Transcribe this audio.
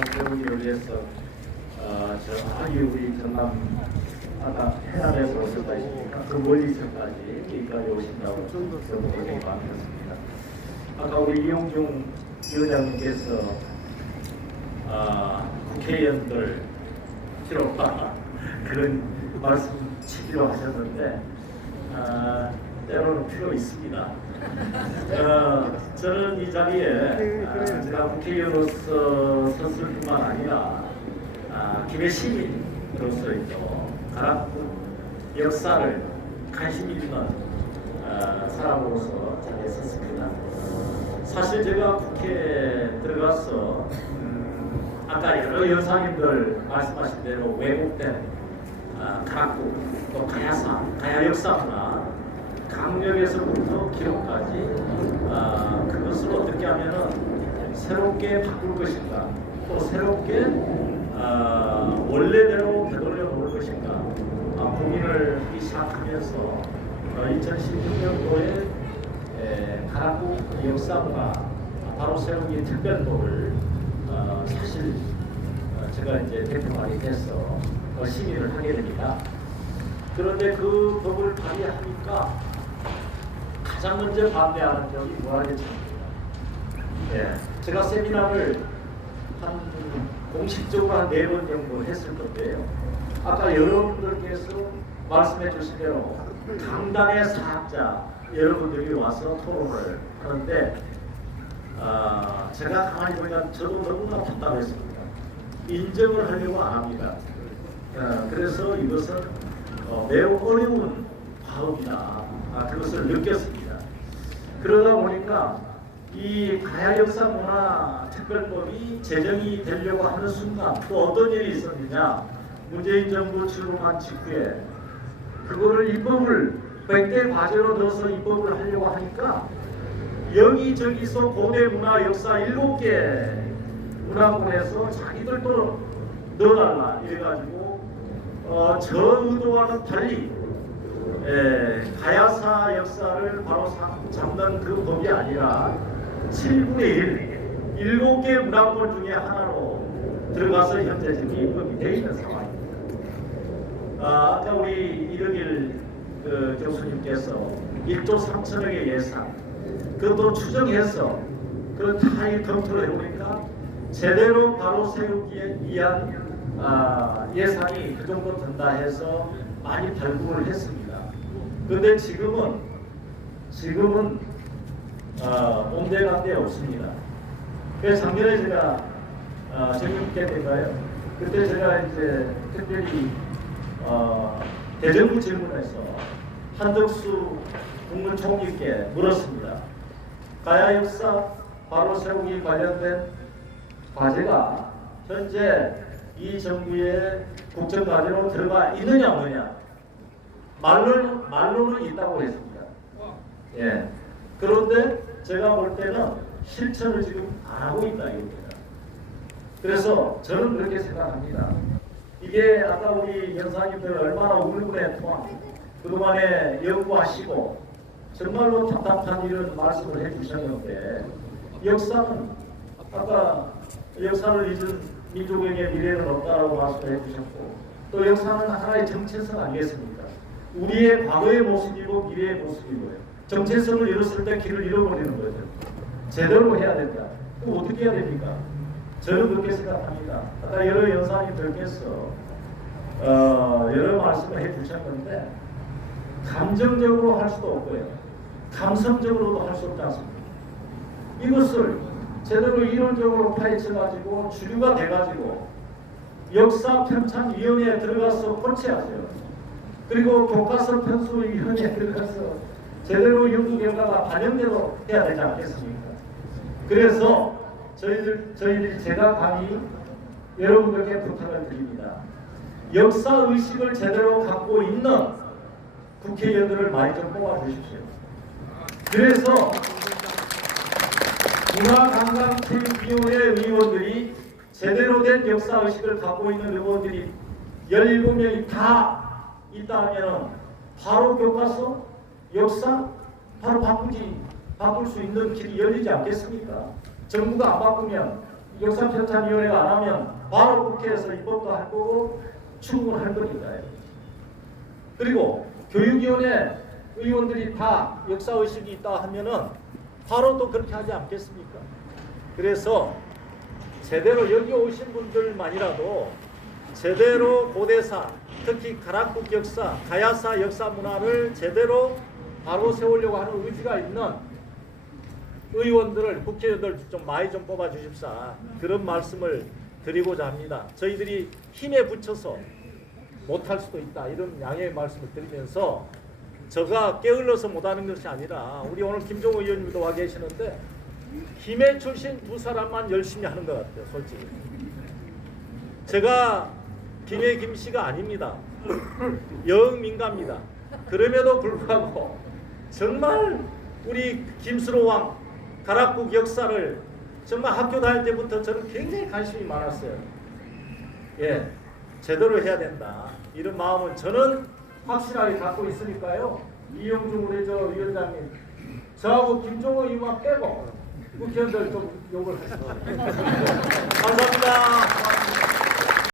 배우기를 위해서 저기 우리 전남 아까 해남에서 오셨다시니까 그 멀리서까지 여기까지 오신다고 저도 고생 많으셨습니다. 아까 우리 이용중 위원장님께서 국회의원들 필요없다 그런 말씀 치기로 하셨는데 때로는 필요 있습니다. 저는 이 자리에 제가 국회의원으로서 섰을 뿐만 아니라 김해 시민으로서도 가락구 역사를 관심 있는 사람으로서 자리에 섰습니다. 사실 제가 국회에 들어가서 아까 여러 여사님들 말씀하신 대로 왜곡된 가락구 또 가야 역사나 강력에서부터 기록까지 그것을 어떻게 하면은 새롭게 바꿀 것인가 또 새롭게 원래대로 되돌려 놓을 것인가 고민을 하기 시작하면서 2016년도에 가락구 역사문화 바로 세우기 특별법을 사실 제가 이제 대표관이 돼서 시민을 하게 됩니다. 그런데 그 법을 발의하니까 가장 먼저 반대하는 점이 문화재청입니다. 제가 세미나를 공식적으로 한 4번 정도 했을 건데요. 아까 여러분들께서 말씀해 주신 대로 강단의 사학자 여러분들이 와서 토론을 하는데 제가 가만히 보니까 저도 너무나 답답했습니다. 인정을 하려고 안 합니다. 그래서 이것은 매우 어려운 과업이다. 그것을 느꼈습니다. 그러다 보니까 이 가야역사문화 특별법이 제정이 되려고 하는 순간 또 어떤 일이 있었느냐. 문재인 정부 출범한 직후에 그거를 입법을 100대 과제로 넣어서 입법을 하려고 하니까 여기저기서 고대 문화 역사 7개 문화권에서 자기들도 넣어달라 이래가지고 저 의도와는 달리 가야사 역사를 바로 잡는 그 법이 아니라 7분의 1, 7개 문화권 중에 하나로 들어가서 현재 지금 입법이 되어 있는 상황입니다. 아까 우리 이덕일 교수님께서 1조 3천억의 예산 그것도 추정해서 그런 다 검토를 해보니까 제대로 바로 세우기에 위한 예산이 그 정도 든다 해서 많이 발굴을 했습니다. 그런데 지금은 온데간데 없습니다. 그래서 작년에 제가 정립회 때인가요? 그때 제가 이제 특별히 대정부 질문에서 한덕수 국무총리께 물었습니다. 가야 역사 바로 세우기 관련된 과제가 현재 이 정부의 국정과제로 들어가 있느냐 없느냐 말로는 있다고 했습니다. 그런데 제가 볼 때는 실천을 지금 안 하고 있다 이겁니다. 그래서 저는 그렇게 생각합니다. 이게 아까 우리 연사님들 얼마나 울분에 토한 그동안에 연구하시고 정말로 답답한 이런 말씀을 해주셨는데 역사는 아까 역사를 잊은 민족에게 미래는 없다라고 말씀을 해주셨고 또 역사는 하나의 정체성 아니겠습니까? 우리의 과거의 모습이고 미래의 모습이고요. 정체성을 잃었을 때 길을 잃어버리는 거죠. 제대로 해야 된다. 그럼 어떻게 해야 됩니까? 저는 그렇게 생각합니다. 아까 여러 연사님들께서 여러 말씀을 해주셨는데 감정적으로 할 수도 없고요. 감성적으로도 할 수 없지 않습니까? 이것을 제대로 이론적으로 파헤쳐가지고 주류가 돼가지고 역사편찬위원회에 들어가서 펀치하세요. 그리고 교과서 편수위원회에 들어가서 제대로 연구 결과가 반영대로 해야 되지 않겠습니까? 그래서 저희들이 제가 감히 여러분들께 부탁을 드립니다. 역사의식을 제대로 갖고 있는 국회의원들을 많이 좀 뽑아주십시오. 그래서 문화관광체육위원회 의원들이 제대로 된 역사의식을 갖고 있는 의원들이 17명이 다 있다면 바로 교과서, 역사 바로 바꿀 수 있는 길이 열리지 않겠습니까? 정부가 안 바꾸면 역사편찬위원회가 안 하면 바로 국회에서 입법도 할 거고 추궁할 거니까요. 그리고 교육위원회 의원들이 다 역사의식이 있다 하면은 바로 또 그렇게 하지 않겠습니까? 그래서 제대로 여기 오신 분들만이라도 제대로 고대사, 특히 가락국 역사, 가야사 역사 문화를 제대로 바로 세우려고 하는 의지가 있는 의원들을, 국회의원들 좀 많이 좀 뽑아 주십사, 그런 말씀을 드리고자 합니다. 저희들이 힘에 붙여서 못할 수도 있다, 이런 양해의 말씀을 드리면서, 제가 게을러서 못하는 것이 아니라 우리 오늘 김종호 의원님도 와 계시는데 김해 출신 두 사람만 열심히 하는 것 같아요. 솔직히 제가 김해 김씨가 아닙니다. 영민가입니다. 그럼에도 불구하고 정말 우리 김수로 왕 가락국 역사를 정말 학교 다닐 때부터 저는 굉장히 관심이 많았어요. 예, 제대로 해야 된다, 이런 마음은 저는 확실하게 갖고 있으니까요. 이용중 우리 저 위원장님, 저하고 김종호 의원 빼고 국회의원들 좀 욕을 하시죠. 감사합니다.